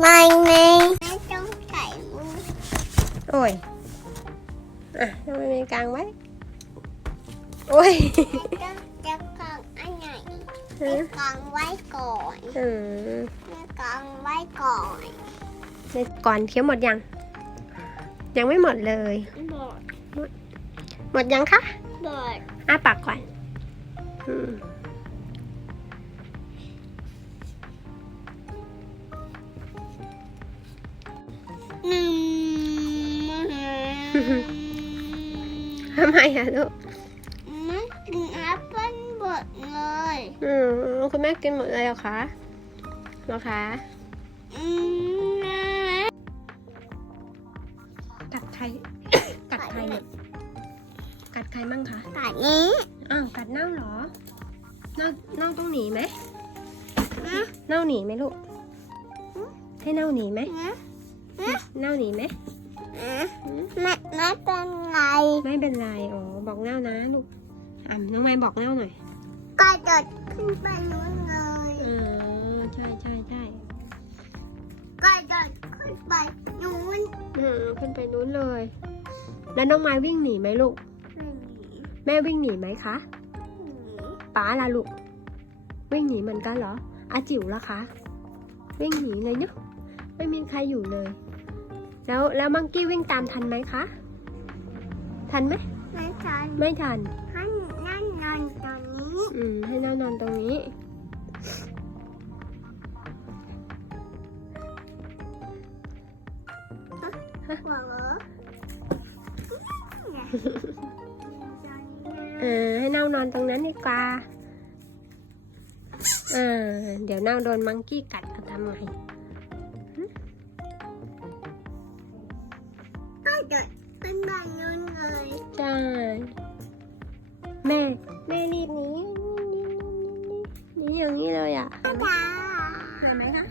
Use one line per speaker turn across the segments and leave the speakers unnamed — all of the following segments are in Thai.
ไม่ไม่ไม่ต้องใส่มือ
โอ้ย อะทำไมไม่กลางไว้ โอ้ย
จะจะกางอันไหน
ฮะ
กางไว้ก่อน
อืม
กางไว้ก่อน
ในก่อนเคี้ยวหมดยัง ยังไม่หมดเลย
บอด
หมดยังคะ
บอด
อ้าปากก่อน อืม
หนึ่ง
ทำไมอะลูก
มันกินแอปเปิ้ลหมดเลย
อืมคุณแม่กินหมดเลยเหรอคะเหรอคะ
อืมนะ
กัดใคร กัดใครเนี่ยกัดใครมั่งคะ
แบบนี้
อ้าวกัดเน่าเหรอ เน่าเน่าต้องหนีไหมเน่าหนีไหมลูก ให้เน่าหนีไหม
นะ
เน่าหนีไหม
ไม่ไม่เป็นไร
ไม่เป็นไรอ๋อบอกเน่านะลูกอะน้องไม้บอกเน่าหน่อย
ก็โดดขึ้นไปนู้นเลย
อืมใช่ใช่ใช่
ก็โดดขึ้นไปนู้น
อืมขึ้นไปนู้นเลย แล้วน้องไม้วิ่งหนีไหมลูกแม่วิ่งหนีไหมคะป๋าล่ะลูกวิ่งหนีเหมือนกันเหรออาจิ๋วล่ะคะ วิ่งหนีเลยเนาะไม่มีใครอยู่เลย แล้วแล้วมังกี้วิ่งตามทันไหมคะ ทันไหม
ไม่ทัน
ไม่ทัน
ท่านนั่นนอนตรงนี้
อืมให้น้านอนตรงนี้
หัวเหรอ
เออให้เน่านอนตรงนั้นดีกว่าเออเดี๋ยวเน่าโดนมังกี้กัดเอาทำไง
ได้
แม่ แม่รีบหนีหนีอย่างนี้เลยอะ
จ๋า
เห็นไหมคะ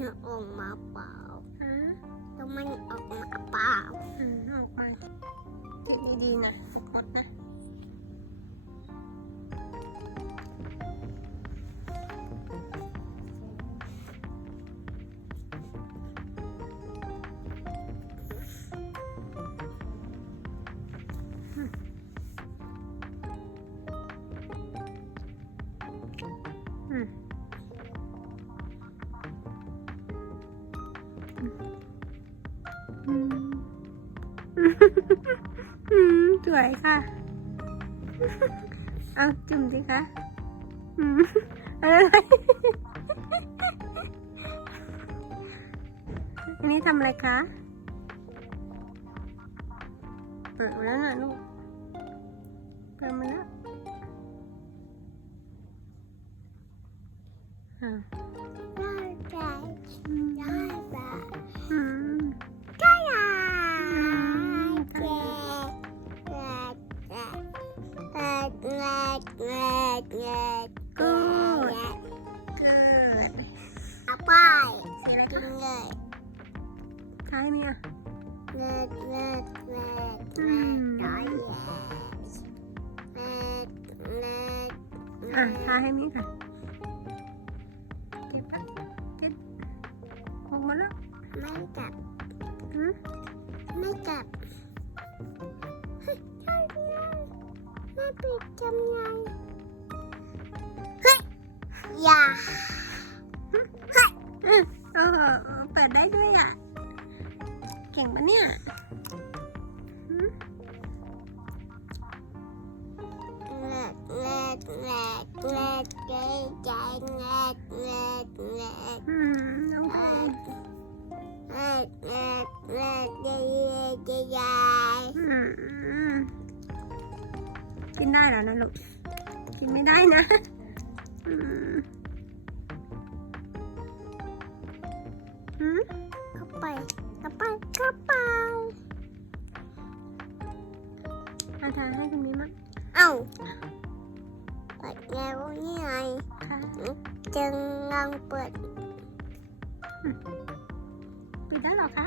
มันออ
กมาเปล่า
ฮะ
ต้องมันออกมาเปล่า
อืมออกไปคิดดีๆนะกดนะ วยค่ะ เอาจุ่มสิคะอืมอะไรอันนี้ทำอะไรคะเปิดมาแล้วนะลูกเปิดมาแล้วอ่า
แกแกกู
ดเกิด
เอาไป
สีอะไร
กิ
คะ
นเลย
ท้ายเนี่ย
เลิศเลิศเลิศ
อื
เลิศ
ม
น้อยเลิศเลิศ
อะทาให้มี่ค่ะ อืม
ๆเข้าไปเข้าไปเข้าไป
อาทานให้คุณมิ้นมั้ง
เอ้าเปิดแล้วนี่ไง
ค่ะ
จึงลองเปิด
ปิดได้เหรอคะ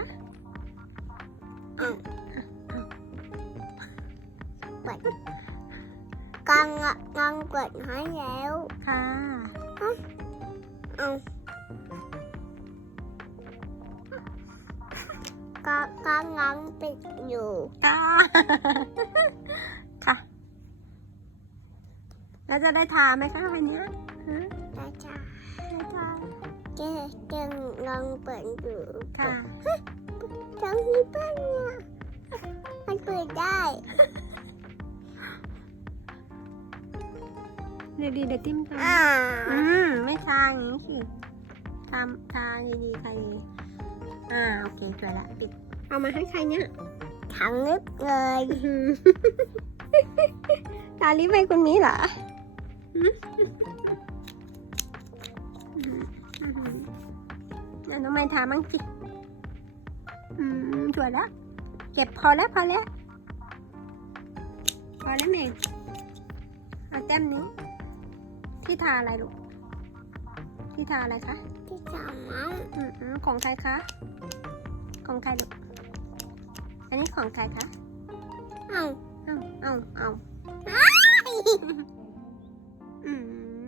เอ้าเปิดกางอะกางเปิดให้แล้ว
ค่ะ
เอ้า กางกางลังปิดอยู่
ค่ะค่ะ แล้วจะได้ทานไหมคะวันเนี้ยฮะ
ได้จ้า
ได้ทาน
เจ๊จึงลองเปิดอยู่
ค่ะ
จังนี้ป้าเนี่ยมันเปิดได้
เดี๋ยวดีเดี๋ยวติ้มตา
อ่า
อืมไม่ทางอย่างนี้สิทำทางดีๆใครดีอ่า โอเคสวยละ ปิด เอามาให้ใครเนี่ย
ทั้งนึกเลย
ตาลิปไปคนนี้เหรอหืมอืมอืมอะน้องไม่ทามั่งสิอืมสวยแล้ว เก็บพอแล้วพอแล้วพอแล้วเมงเอาแต้มนี้ ที่ทาอะไรลูก ที่ทาอะไรคะ
ที่สามมั้ง
อืมอืมของใครคะ ของใครลูก อันนี้ของใครคะ
เอ้า
เอาเอาเอาอื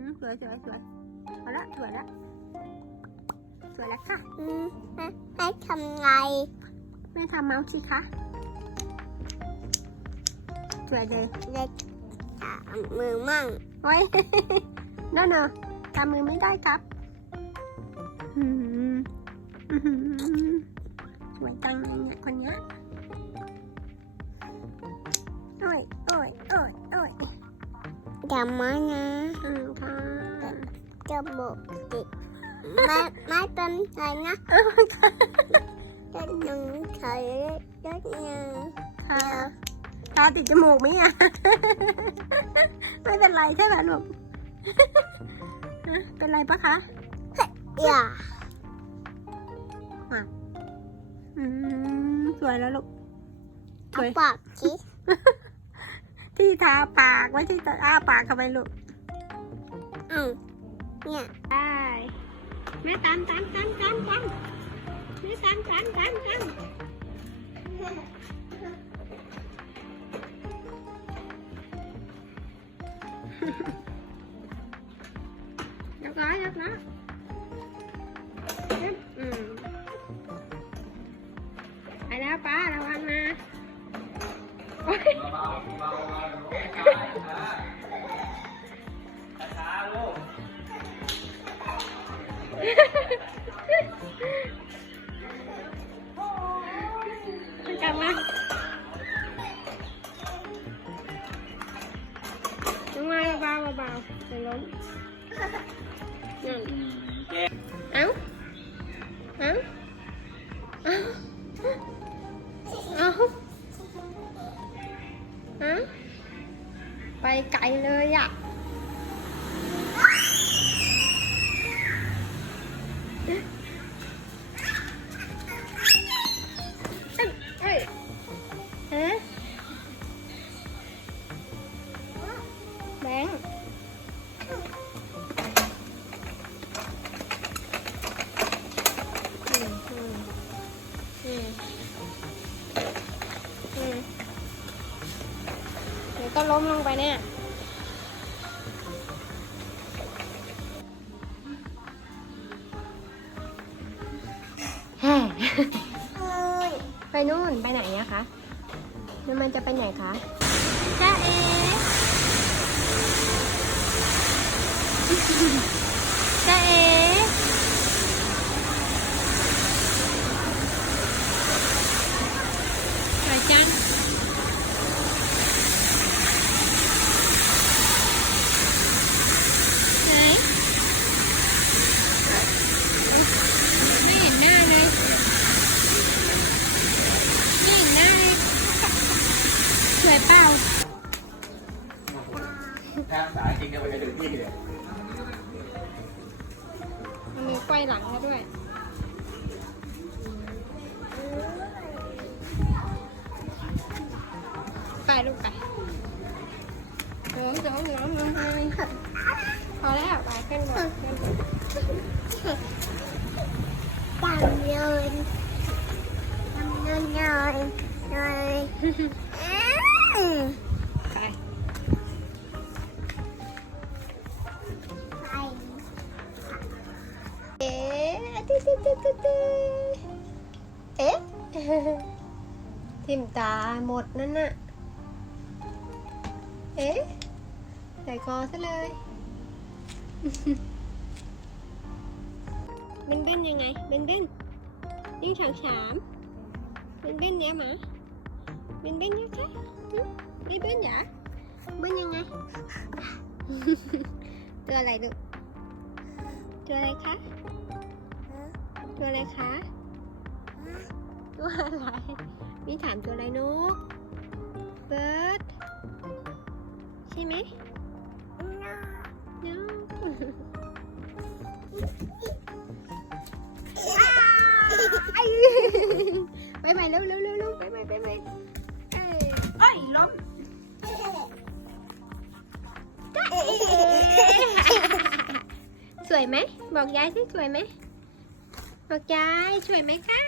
มสวยสวยสวยเอาละสวยละสวยแล้วค่ะ
อืมให้ให้ทำไง
แม่ทำเมาส์สิคะสวยเลย
เล็กสามมือมั่ง
โอ้ยนั่นเนอะทำมือไม่ได้ครับอืมอื้อหือสวยจังเลยเนี่ยคนเนี้ย อย่า
มานะ
อืมค่ะ
จะบอกติดไม่ไม่เป็นไรนะ
เออค่ะ
จะหนึ่งเฉยจะหนึ่ง
ค่ะ
เดียว
ตาติดจมูกไหมอะไม่เป็นไรใช่ไหมลูกฮะเป็นไรปะคะ
อย่า
อืมสวยแล้วลูกส
เอา
วย
ปากสิ
ที่ทาปากไม่ใช่จะอ้าปากเข้าไปลูก
เอ้าเนี่ย
ได้แม่ตามตามตามตามตามแม่ตามตามตามตามเรียบร้อยเรียบร้อยอึ๊บอืมไปแล้วป้าระวังนะ โอ๊ยกลับมาลงมาเบาๆเบาๆจะล้มนั่น แบงค์เดี๋ยวก็ล้มลงไปเนี่ย ไปนู่นไปไหนอะคะแล้วมันจะไปไหนคะจ้าเอจ้าเอไหนจังไหนไม่เห็นหน้าเลยไม่เห็นหน้าเล วยเปล่า
ถ้าภาษาจริงจะไปถึงที่เลย
มือไขว้หลังให้ด้วยไปลูกไปเดี๋ยวเดี๋ยวเดี๋ยวเดี๋ยพอแล้วไปขึ้นก่อนขึ้นก่อน
ดำเนินดำเนินหน่อยหน่อย
ตาหมดนั่นน่ะ เอ๊ะใส่คอซะเลย เบนเบนยังไง เบนเบนยิ่งฉางฉามเบนเบนเนี่ยหมาเบนเบนยังไงเบนเบนอย่าเบนยังไง ตัวอะไรลูกตัวอะไรคะ ตัวอะไรคะ ตัวอะไรมีถามตัวอะไรนกเบิร์ดใช่ไหมนกไปใหม่เร็วเร็วเร็วเร็วไปใหม่ไปใหม่เอ้ยเอ้ยล้มสวยไหมบอกยายสิสวยไหมบอกยายสวยไหมคะ